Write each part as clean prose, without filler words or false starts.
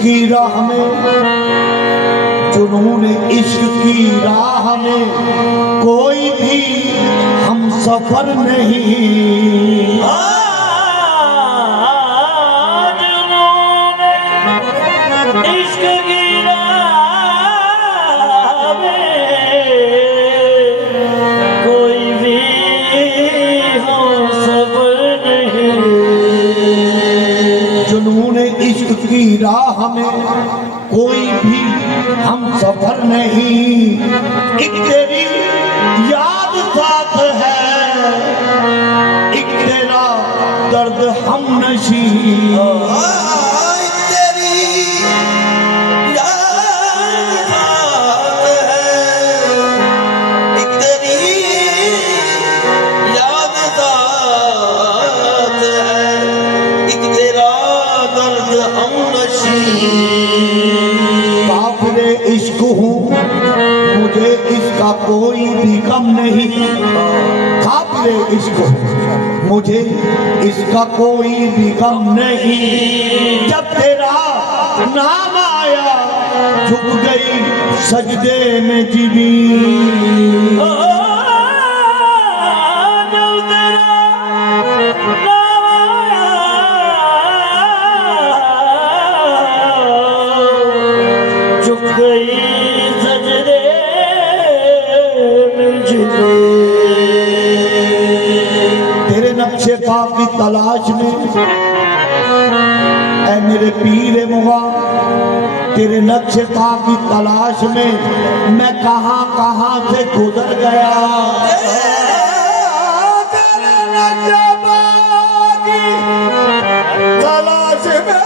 की राह में, जुनून इश्क की राह में कोई भी हम सफर नहीं। जुनून इश्क की राह में कोई भी हम सफर नहीं। जुनून इश्क की राह में कोई भी हम सफर नहीं। एक तेरी याद साथ है, एक तेरा दर्द हम नशी। तेरी याद साथ है, एक तेरी याद साथ है, एक तेरा दर्द हम नशी। काफिरे इश्क हूँ, मुझे इसका कोई भी गम नहीं। काफिरे इश्क हूँ, मुझे इसका कोई भी गम नहीं। जब तेरा नाम आया झुक गई सजदे में ज़मीन। तेरे नक्शे पा की तलाश में, ऐ मेरे पीर मुगा तेरे नक्शे पा की तलाश में मैं कहां कहां से गुजर गया। तेरे नक्शे पा की तलाश में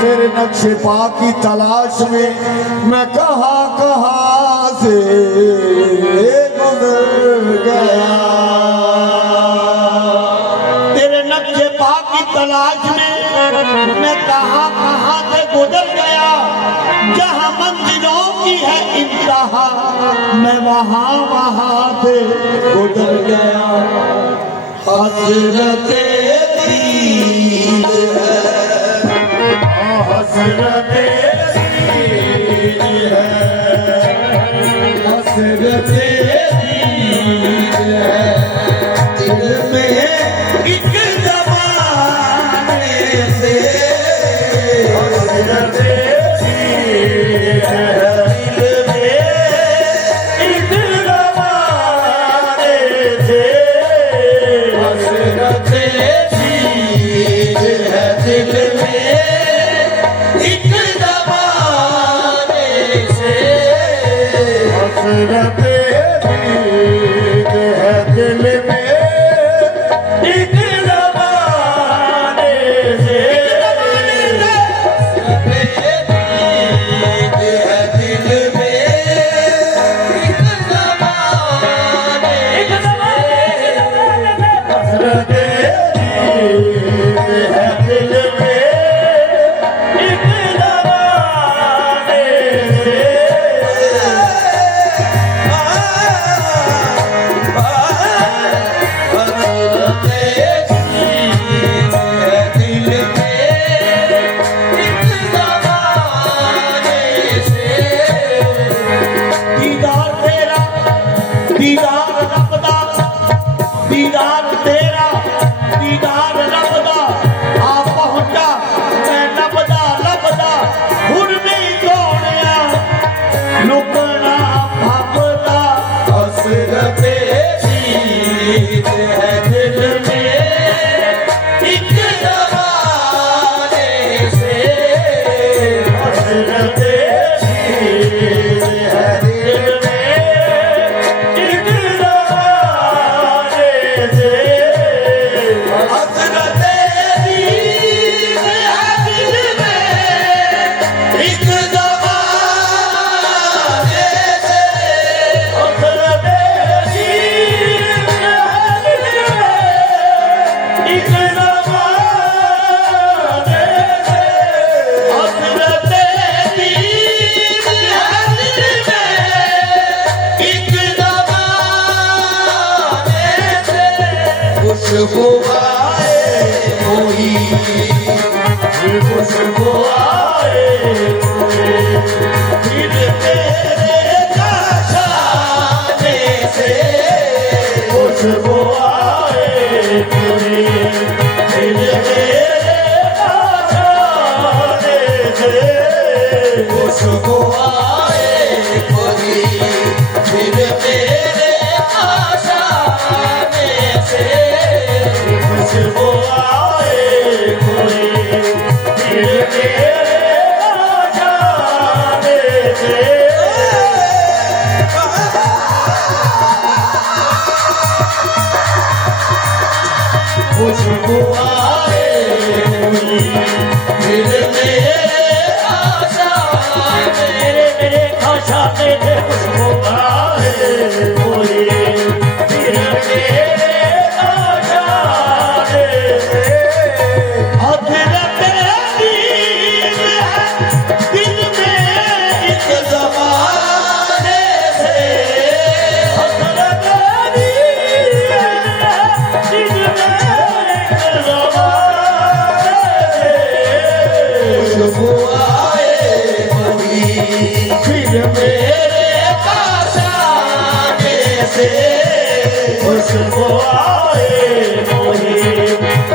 तेरे नक्शे पा की तलाश में मैं कहां कहां से गुजर गया। तेरे नक्शे पा की तलाश में मैं कहां कहां से गुजर गया। जहां मंजिलों की है इंतहा मैं वहां वहां से गुजर गया। हसरते दीद है, हसरते दीद है, हसरते दीद है। दिल में एक ज़माने से हसरते दीद है। दिल में एक ज़माने से हसरते दीद है। दिल में एक ज़माने से हसरते दीद है। दिल में एक ज़माने से हसरते दीद है। दिल में एक ज़माने हसरते दीद है। दिल में एक ज़माने से दीदार तेरा दीदार रब्बदा, दीदार तेरा दीदार रब्बदा आ पहुंचा मैं लबदा लबदा हुन नहीं तोड़िया लुकना भबदा। हसरते दीद है। दिल में एक ज़माने से हसरते दीद है। दिल में एक ज़माने से हसरते दीद है। दिल में एक ज़माने से हसरते दीद है। दिल में एक ज़माने से हसरते दीद है। दिल में एक ज़माने से खुशबू आए कोई, खुशबू आए कोई दिल तेरे काशाने से। खुशबू आए कोई दिल तेरे काशाने से। खुशबू आए कोई दिल तेरे काशाने से। खुशबू आए कोई दिल तेरे काशाने से। खुशबू आए कोई दिल तेरे काशाने मेरे काशाने से। खुशबू आए कोई दिल तेरे काशाने से। हसरते दीद है। दिल में एक ज़माने से हसरते दीद है। दिल में एक ज़माने से खुशबू आए कोई दिल मेरे काशाने से। खुशबू आए कोई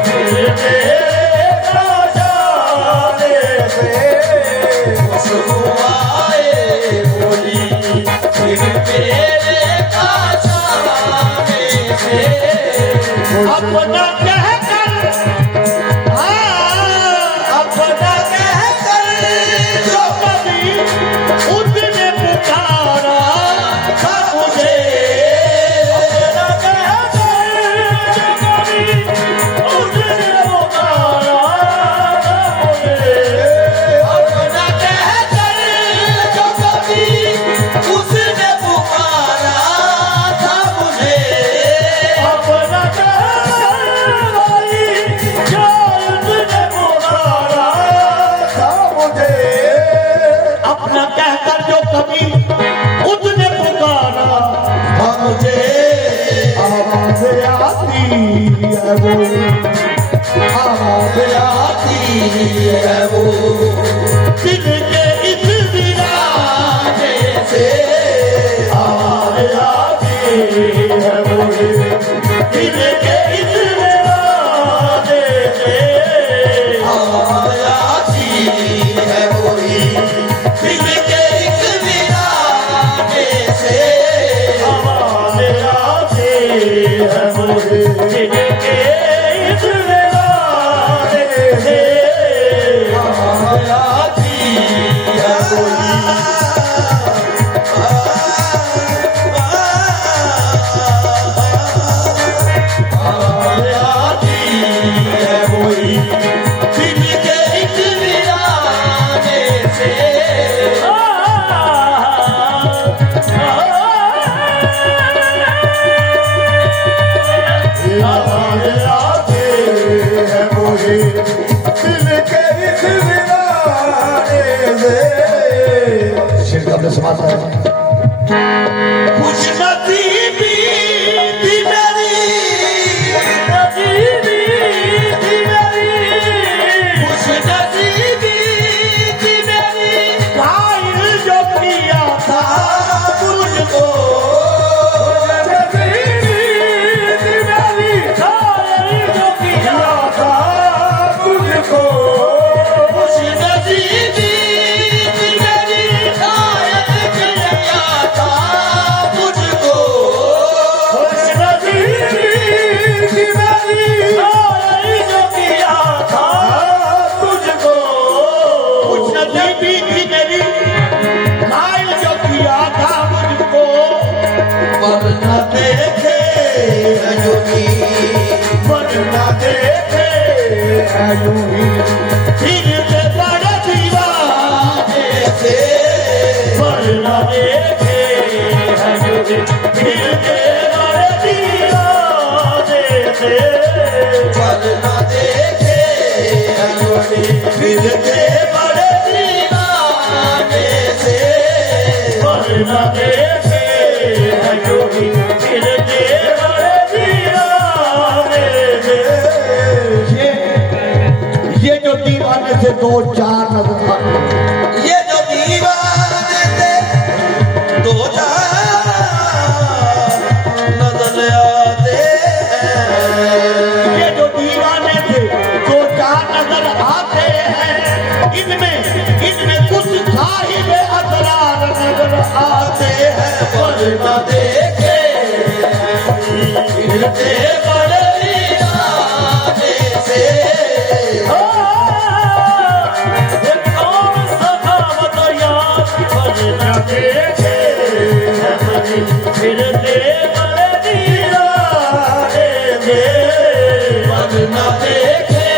दिल मेरे काशाने से। खुशबू आए कोई दिल मेरे अपना कहकर, अपना कहकर जो कभी उसने पुकारा था मुझे, अपना कहकर जो कभी उसने पुकारा था मुझे, अपना कहकर जो कभी उसने पुकारा था मुझे, अपना कहकर भाई जो उसने पुकारा था मुझे, अपना कहकर जो कभी उसने पुकारा था मुझे, आवाज़ आती है वो, आवाज़ आती है वो, दिल के इस वीराने से, आवाज़ आती है वो, दिल के इस वीराने से, आवाज़ आती है वही दिल के एक वीराने से, आवाज़ आती है वो, दिल के इस वीराने से, आवाज़ आती है वही। आवाज़ आती है वही दिल के एक वीराने से, आवाज़ आती है मुझे दिल के इस वीराने से। शेर का अपने समाज है। खुश नसीबी थी मेरी, खुश नसीबी थी मेरी, घायल जो किया था तुझको तुझको खुश नसीबी थी मेरी, शायद किया था तुझको, खुश नसीबी थी मेरी, जो किया था तुझको, खुश नसीबी थी मेरी, घायल जो किया था मुझको, वरना देखे है योगी, वरना देखे है यूं ही, फिर से बड़े दीवाने से, वरना देखे है यूं ही, फिर से बड़े दीवाने से, वरना देखे है योगी, फिर से बड़े दीवाने से, वरना देखे है यूं ही, फिर से बड़े दीवाने से। ये जो दीवाने से दो चार नजर आते हैं, ये जो दीवाने थे दो चार नजर आते हैं, ये जो दीवाने थे दो चार नजर आते हैं, इनमें इनमें कुछ साहिब असरार नजर आते हैं, वरना देखे फिरते बड़े दीवाने से, ये कौन सा था बताया, वरना देखे फिर दे बड़े दीवाने से, वरना देखे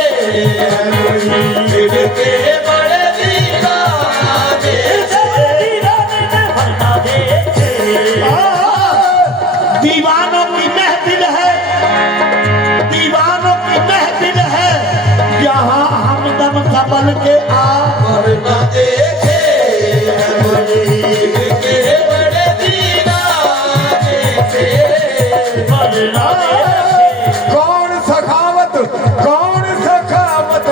फिरते बड़े दीवाने से, वरना देखे। दीवानों की महफिल है, दीवानों की महफिल है, यहाँ हमदम सबल के आ, वरना देखे फिरते बड़े दीवाने से, वरना कौन सखावत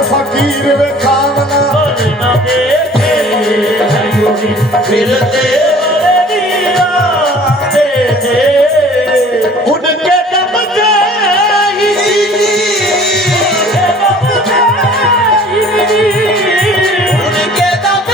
फकीर वे खावना, वरना देखे है यूं ही, फिरते बड़े दीवाने से, उनके दम से ही, उनके दम से ही, उनके दम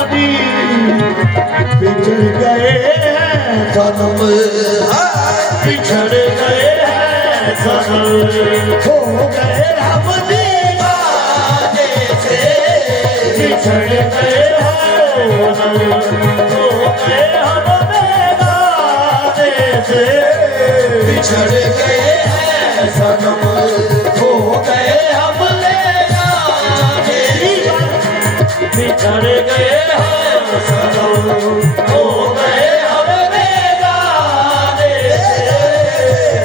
अपनी बिछड़ गए हैं जन्म बिछड़ गए हैं सनम हो गए हम दीवाने से बिछड़ गए हैं सनम हो गए हम बेगाने से बिछड़ गए हैं सनम हो गए हम ले जाने बिछड़ गए हैं सनम हो गए हम बेगाने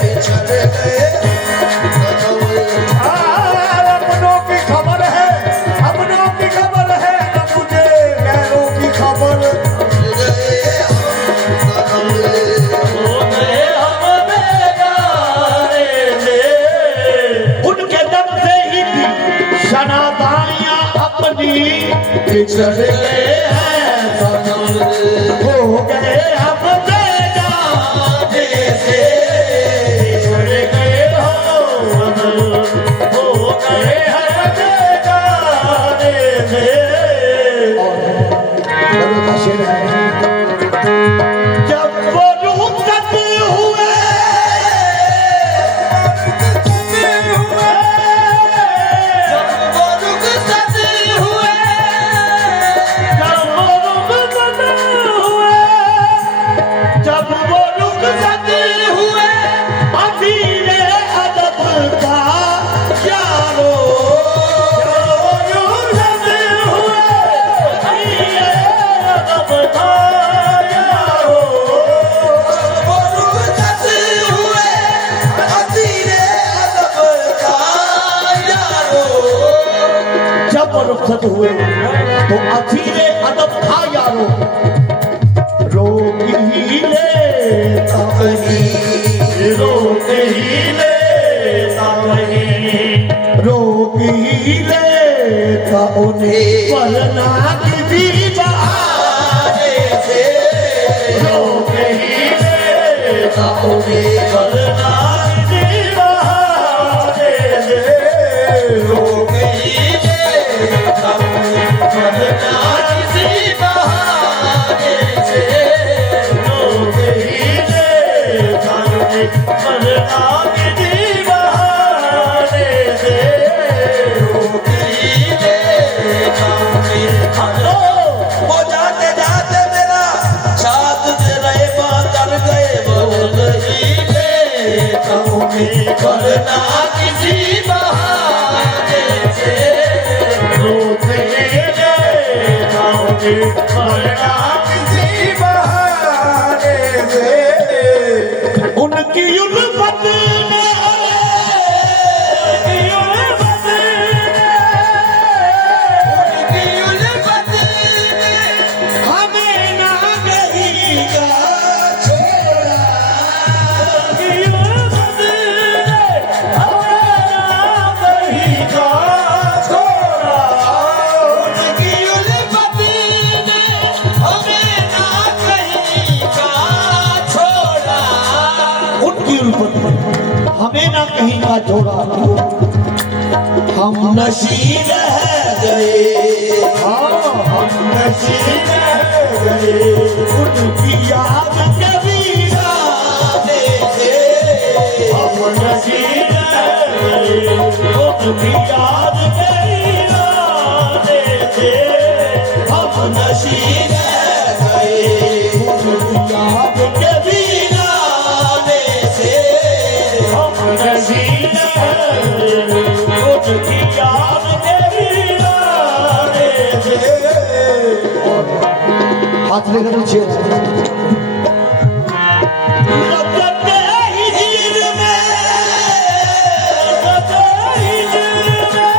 बिछड़ गए सनम अपनों की खबर है, अपनों की खबर है, न मुझे गैरों की खबर। हो गए हम बेगाने से उनके दम से ही थी शनादानियां अपनी बिछड़ गए हैं सनम हो गए हम बेगाने से बिछड़ गए हो गए हम बेगाने से का शेर है, जब वो रुखसत हुए वो रुखसत हुए जब वो रुखसत हुए अधीरे अदब का यारो रुखसत हुए अधीरे अदब का यारो वो रुखसत हुए अधीरे अदब का यारो जब रुखसत हुए तो अधीरे अदब था यारो रोक ही लेता वही रोक ही लेता वही रोक ही लेता उन्हें वरना किसी बहाने से रोक ही लेता उन्हें वरना किसी बहाने से रोक ही लेता हूँ वरना किसी बहाने से रोक ही लेता उन्हें वरना किसी बहाने से रोक ही लेता हूँ हेलो वो जाते जाते मेरा साथ दे रहे कर गए बोल ही लेता हूँ वरना किसी बहाने से रोक ही लेता उन्हें वरना किसी बहाने से उनकी उल्फत ने उनकी उल्फत ने हमें ना कहीं का छोड़ा उनकी उल्फत ने हमें ना कहीं का छोड़ा उनकी उल्फत ने हमें ना कहीं का छोड़ा उनकी उल्फत ने हमें ना कहीं का छोड़ा हम नशी रह गए हम नशी रह गए उनकी याद कभी आने से हम नशी रह गए उनकी याद कभी आने से हम नशी रह गए उनकी याद कभी आने से हम नशी रह गए उनकी याद कभी आने से हाथ लेकर नीचे लगते ही दिल में लगते ही दिल में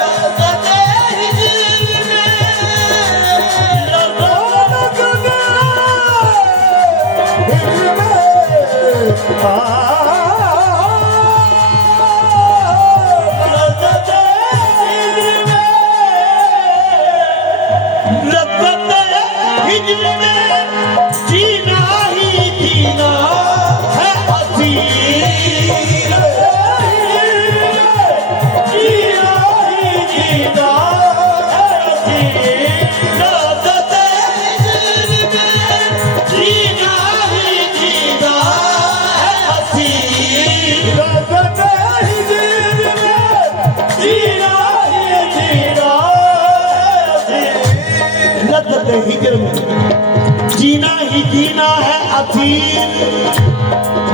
लगते ही दिल में लगते हिजर में जीना ही जीना है असीर जीना ही जीना है असीर में जीना ही जीना है असीम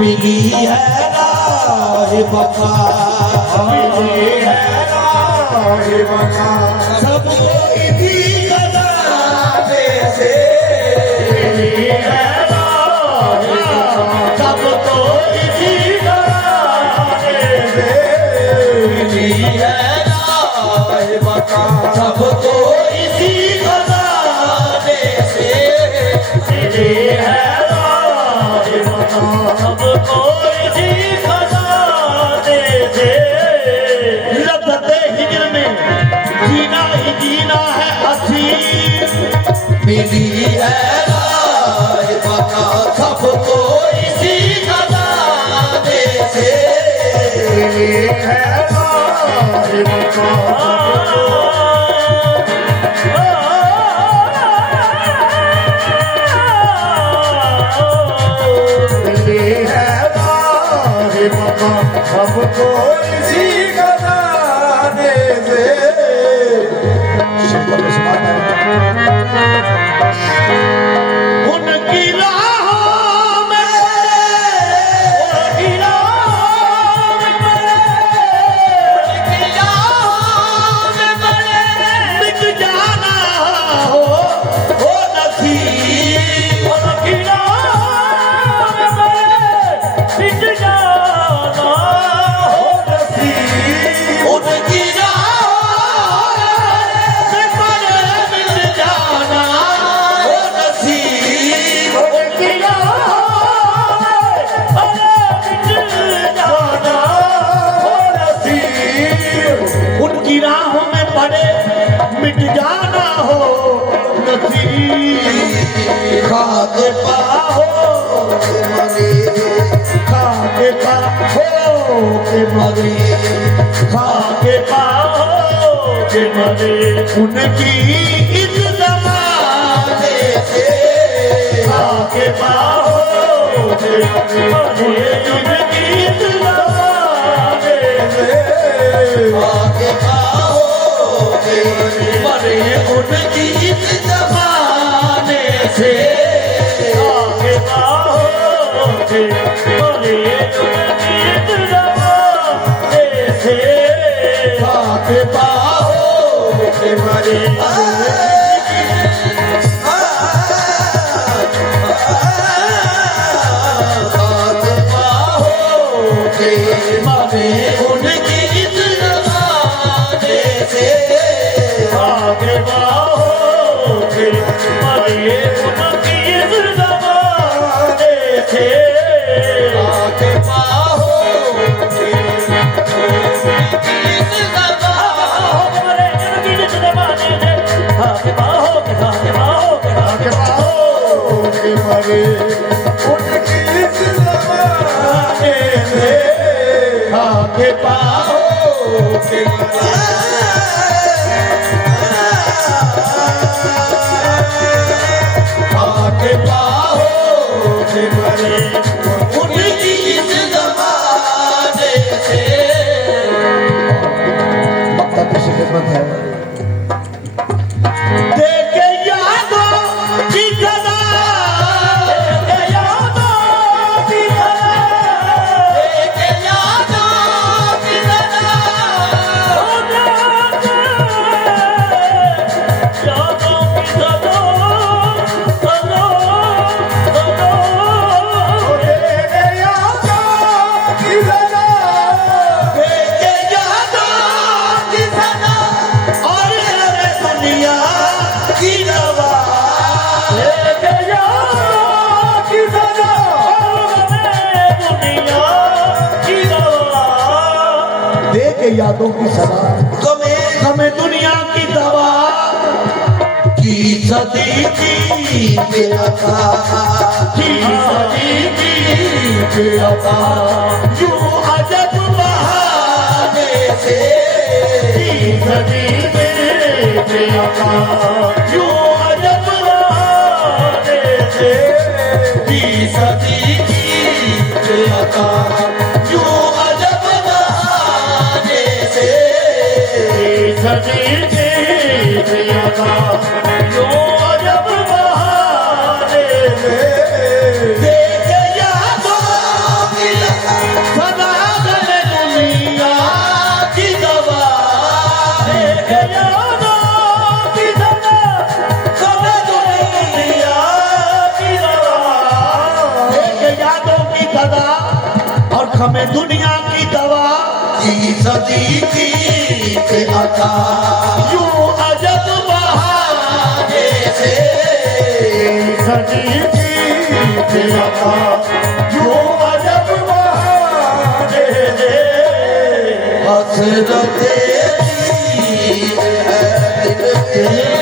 मिली है राह वफा, मिली है राह वफा, सबको इसी खजाने से मिली है राह वफा, सबको इसी खजाने से मिली है राह वफा, सबको इसी खजाने से मिली है राह वफा, सबको इसी खजाने से। लज्जते हिजर में जीना ही जीना है असीम मिली है राह वफा, सबको इसी खजाने से मिली है राह वफा, मिली है राह वफा, सबको इसी खजाने से। उनकी राहों में मिट जाना हो नसीब उनकी राह में मिट जाना हो नसीब, उनकी राह मिट जाना हो नसीब, उनकी राह उनकी राहों में पड़े मिट जाना हो नसीब खाक पाहो मरे, खाके पाहो के मरे खाके पाहो के मरे उनकी इस जमाने से खाके पाहो के मरे उनकी इस जमाने से आगे पाओगे मरे उनकी इस जमाने से खाके पाहो के मरे उनकी इस जमाने से खाके पाओगे मरे खाके पाओगे मरे उनकी इस जमाने से आगे बाहों के मरे उनकी इस जमाने से आगे पाओगे इस जमाने मरे उनकी इस जमाने से आगे बाहों के आगे बाहों के आगे बाहों के मरे उनकी इस जमाने से। आगे बाहों के आगे पाओगे मरे उनकी इस जमाने से वक्ता की खिदमत है। देखे यादों की सदा देखे यादों की सदा एक यादों की सदा एक यादों की सदा और करे दुनिया की दवा दे के यादों की सदा तुम्हें हमें दुनिया की दवा की सदी की बेअता की सदी की अता यूं अजब बहाने से की सदी में अता यूं अजब बहाने से की सदी की बेअता यूं अजब बहाने से की सदी में अता यूं अजब बहाने हमें दुनिया की दवा की सदी जीत अता यूं अजब बहाने से सदी जीत अता यूं अजब बहाने से हसरत है दिल के